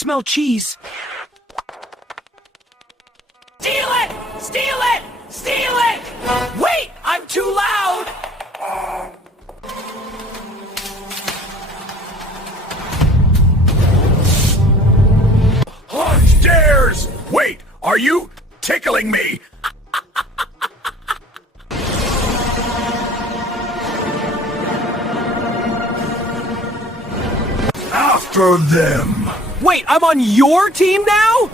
smell cheese. Steal it! Steal it! Steal it! Wait! I'm too loud! Stairs! Wait, are you tickling me? After them! Wait, I'm on your team now?